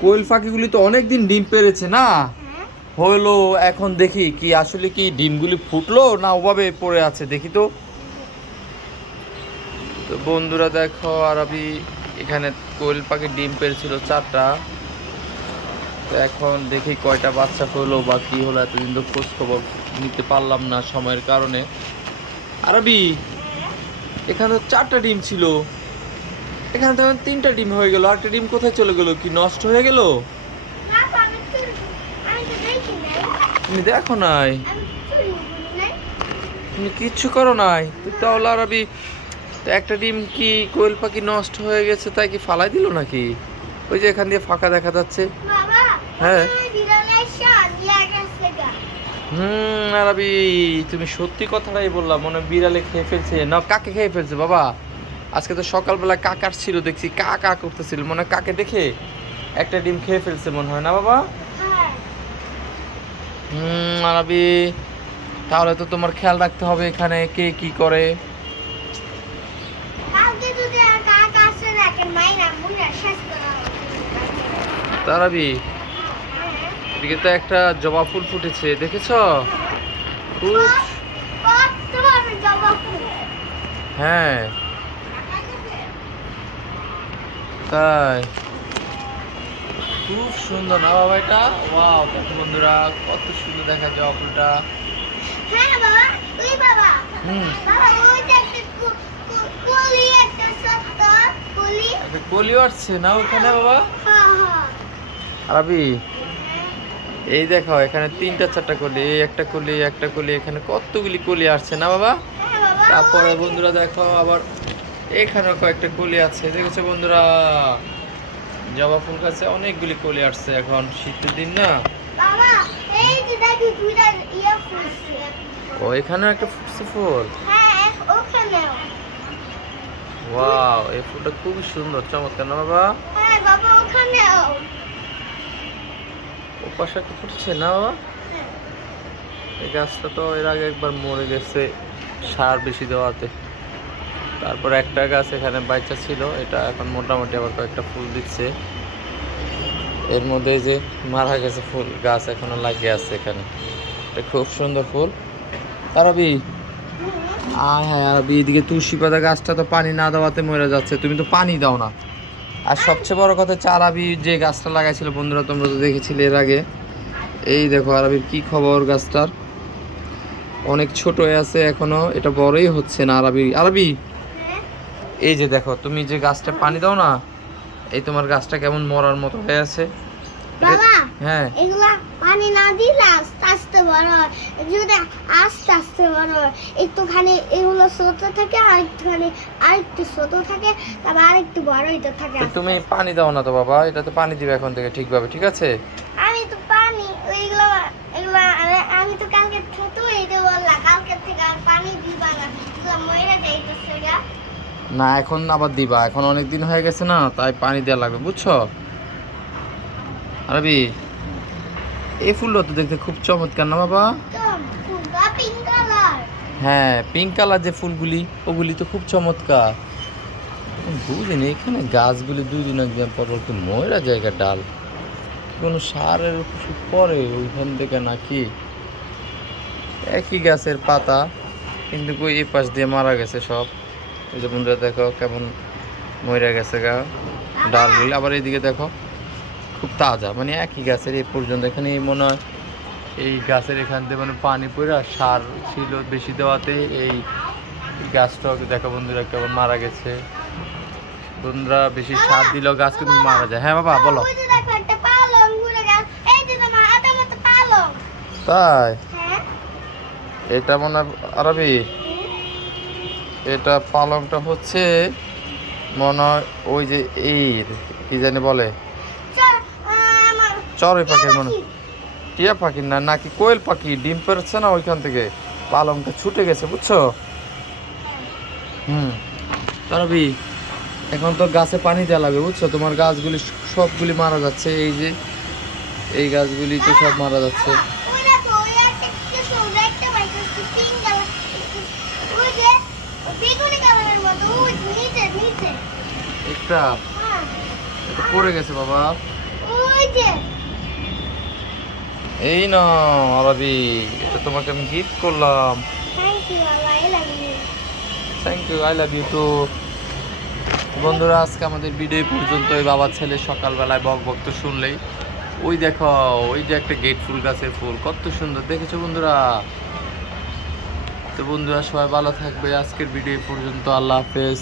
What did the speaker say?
কোয়েল পাখিগুলি তো অনেকদিন ডিম পেরেছে না? হ্যাঁ। হলো এখন দেখি কি আসলে কি ডিমগুলি ফুটলো না ওভাবে পড়ে আছে দেখি তো। তো বন্ধুরা দেখো আর আমি এখানে কোয়েল পাখির ডিম পেরেছিল চারটা। তো এখন দেখি কয়টা বাচ্চা হলো বা কি হলো এতদিন তো খোঁজ খবর নিতে পারলাম না সময়ের কারণে। আরবি এখানে তো চারটা ডিম ছিল। এখানে তো তিনটা ডিম হয়ে গেল, আরেকটা ডিম কোথায় চলে গেল কি, নষ্ট হয়ে গেল? আমি আমি তুমি দেখো নাই। আমি তুমি কিচ্ছু করো নাই। তো তাহলে আরবি তো একটা ডিম কি কোয়েল পাখি নষ্ট হয়ে গেছে তাই কি ফালাই দিল নাকি? ওই যে এখান দিয়ে ফাঁকা দেখা যাচ্ছে। হ্যাঁ। হুম, আরবি, তুমি সত্যি কথাটাই বললাম মনে বিড়ালে খেয়ে ফেলছে। না, কাকে খেয়ে ফেলছে, বাবা? আজকে তো সকালবেলা কাকার ছিল দেখছি কা কা করতেছিল। মনে হয় কাকে দেখে একটা ডিম খেয়ে ফেলছে মনে হয় না বাবা? হুম আরবি তাহলে তো তোমার খেয়াল রাখতে হবে এখানে কে কি করে। তারাবি। এদিকে তো একটা জবা ফুল ফুটেছে দেখেছ? হ্যাঁ। তাই। খুব সুন্দর না বাবা এটা? ওয়াও দেখো বন্ধুরা কত সুন্দর দেখা জবা ফুলটা হ্যাঁ বাবা ওই বাবা। হুম। বাবা ওই একটা কু- কু- কলি একটা সত্য কলি। একটা কলিও আসছে না ওখানে বাবা? হ্যাঁ হ্যাঁ। আরবি? এই দেখো এখানে তিনটা চারটা কলি এই একটা কলি একটা কলি এখানে কতগুলি কলি আসছে না বাবা? হ্যাঁ তারপরে বন্ধুরা দেখো আবার এখানেও কয়েকটা কলি আছে। দেখেছ বন্ধুরা? জবা ফুল গাছে অনেকগুলি কলি আসছে এখন। শীতের দিন না? ইয়ে ও এখানেও একটা ফুটছে ফুল? হ্যাঁ ওয়াও এই ফুলটা খুব সুন্দর চমৎকার না বাবা? হ্যাঁ ও পাশে ফুটছে না বাবা? হ্যাঁ। এই গাছটা তো এর আগে একবার মরে গেছে সার বেশি দেওয়াতে। তারপর একটা গাছ এখানে বাচ্চা ছিল, এটা এখন মোটামুটি আবার কয়েকটা ফুল দিচ্ছে। এর মধ্যে যে মারা গেছে ফুল, গাছ এখনও লাগিয়ে আছে এখানে। এটা খুব সুন্দর ফুল। আরবি, আয় হ্যাঁ আরবি, এদিকে তুলসী পাতা গাছটা তো পানি না দেওয়াতে মরে যাচ্ছে, তুমি তো পানি দাও না। আর সবচেয়ে বড় কথা হচ্ছে আরবি যে গাছটা লাগাইছিল, বন্ধুরা তোমরা তো দেখেছিলে এর আগে। এই দেখো আরবির কি খবর গাছটার? অনেক ছোট আছে এখনও, এটা বড়ই হচ্ছে না আরবি। আরবি এই যে দেখো তুমি যে গাছটা পানি দাও না এই তোমার গাছটা কেমন মরার মতো হয়ে আছে। হ্যাঁ। এগুলা পানি না দিলে আস্তে আস্তে বড় হয়। যদি আস্তে আস্তে বড় হয় একটুখানি এগুলো ছোট থাকে আর একটুখানি আরেকটু ছোট থাকে তারপর আরেকটু বড় হইতে থাকে তুমি পানি দাও না তো বাবা এটা তো পানি দিবে এখন থেকে ঠিকভাবে ঠিক আছে আমি তো পানি ওইগুলো এগুলো আমি- আমি তো কালকে ছোট হইতে বললাম কালকে থেকে আর পানি দিবা না এগুলো মরে যাইতেছে গা না, এখন আবার দিবা। এখন অনেক দিন হয়ে গেছে না, তাই পানি দেওয়া লাগবে, বুঝছ? আরবি, এই ফুলটা তো দেখতে খুব চমৎকার না বাবা? হ্যাঁ পিঙ্ক কালার যে ফুলগুলি, ওগুলি তো খুব চমৎকার। বুঝিনি, এখানে গাছগুলি দুই দিন পর পর ময়রা জায়গা ডাল। কোনো সারের কিছু পরে ওইখান থেকে নাকি? একই গাছের পাতা, কিন্তু এই পাশ দিয়ে মারা গেছে সব। এই যে বন্ধুরা দেখো কেমন ময়রা গেছে গা। ডালগুলি আবার এইদিকে দেখো খুব তাজা। মানে একই গাছের এই পর্যন্ত। এখানে মনে হয় এই গাছের এখান থেকে মানে পানি পড়ে আর সার ছিল বেশি দেওয়াতে। এই গাছটা দেখো বন্ধুরা কেমন মারা গেছে। বন্ধুরা বেশি সার দিলেও গাছ কিন্তু মারা যায়। হ্যাঁ বাবা বলো। তাই? হ্যাঁ। এটা মনে হয় আরবি? এটা পালংটা হচ্ছে মনে হয় ওই যে এই কি জানি বলে? চড়ুই পাখির মনে। টিয়া পাখি না নাকি কোয়েল পাখি? ডিম পেরেছে না ওইখান থেকে? পালংটা ছুটে গেছে বুঝছ? হুম। তারবি এখন তো গাছে পানি দেওয়া লাগবে বুঝছ? তোমার গাছগুলি সবগুলি মারা যাচ্ছে এই যে এই গাছগুলি তো সব মারা যাচ্ছে ওই দেখো ওই একটা কিছু দেখতে পাইতেছি পিঙ্ক কালার ওই যে বেগুনি কালারের মতো ওই নিচে নিচে একটা এটা পড়ে গেছে বাবা। এই না আরবি এটা তোমাকে আমি গিফট করলাম। Thank you I love you thank you I love you too বন্ধুরা আজকে আমাদের ভিডিও পর্যন্ত। ওই বাবা ছেলে সকালবেলায় বক বক তো শুনলেই। ওই দেখো ওই যে একটা গেট ফুল গাছের ফুল কত সুন্দর। দেখেছ বন্ধুরা? তো বন্ধুরা সবাই ভালো থাকবে। আজকের ভিডিও পর্যন্ত আল্লাহ হাফেজ।